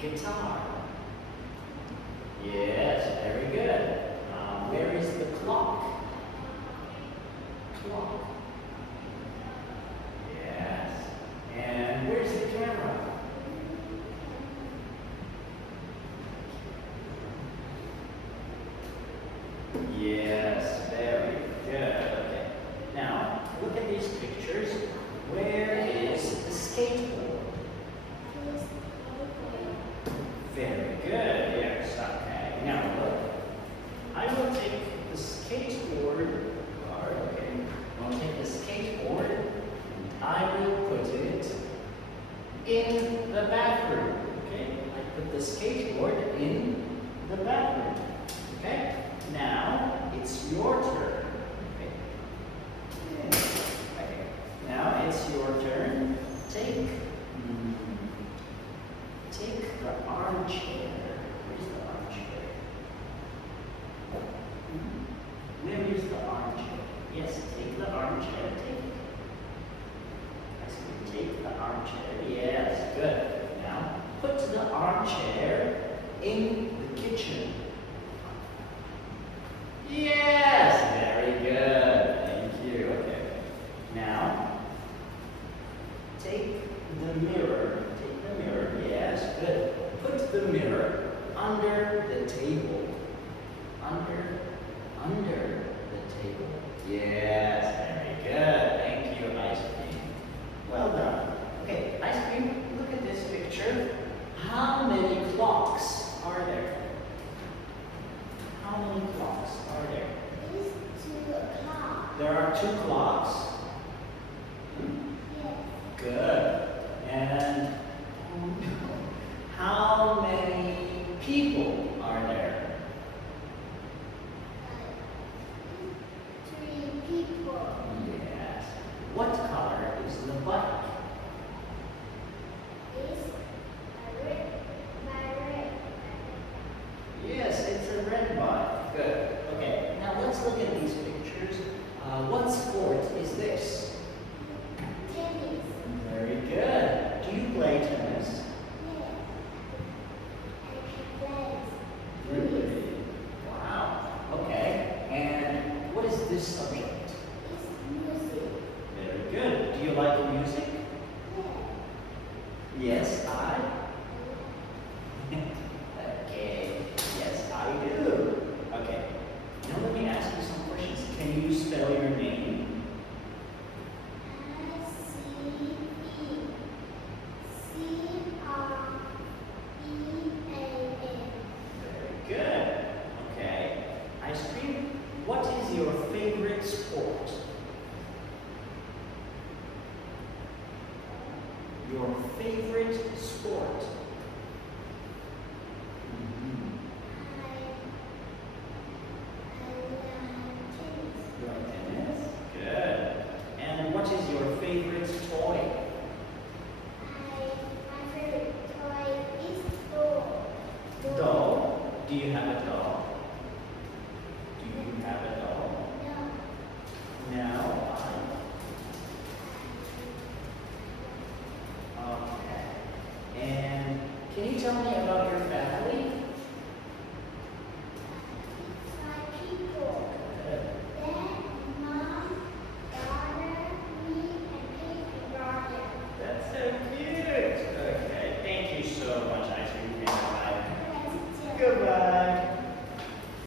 Guitar. Yes, very good. Where is the clock? Clock. Yes. And where's the camera? Yes, very good. Okay. Now, look at these pictures. Where is the skateboard? Very good. Yes. Okay. Now look. I will take the skateboard card. Okay. I'll take the skateboard and I will put it in the bathroom. Okay. I put the skateboard in the bathroom. Okay. Now it's your turn. Okay. Okay. Now it's your turn. Take the armchair. Where's the armchair? Where is the armchair? Yes, take the armchair. Take it. I said take the armchair. Yes, good. Now put the armchair in the kitchen. Yes, very good. Thank you. Okay. Now take the mirror. Take the mirror. Yes, good. Put the mirror under the table. Under the table. Yes, very good. Thank you, ice cream. Well done. Okay, ice cream, look at this picture. How many clocks are there? How many clocks are there? There are 2 clocks. Yes. Good. And how many people are there? 3 people. Yes. What color is the bike? Is a red, my red. Yes, it's a red bike. Good. Okay, now let's look at these pictures. What sport is this? Tennis. Very good. Do you play tennis? Yes. I can play. Really? Wow. Okay. And what is this subject? It's music. Very good. Do you like music? Yes. Yes, I. Okay. Yes, I do. Okay. Now let me ask you some questions. Can you spell your name? Very good. Okay. Ice cream, what is your favorite sport? Your favorite sport?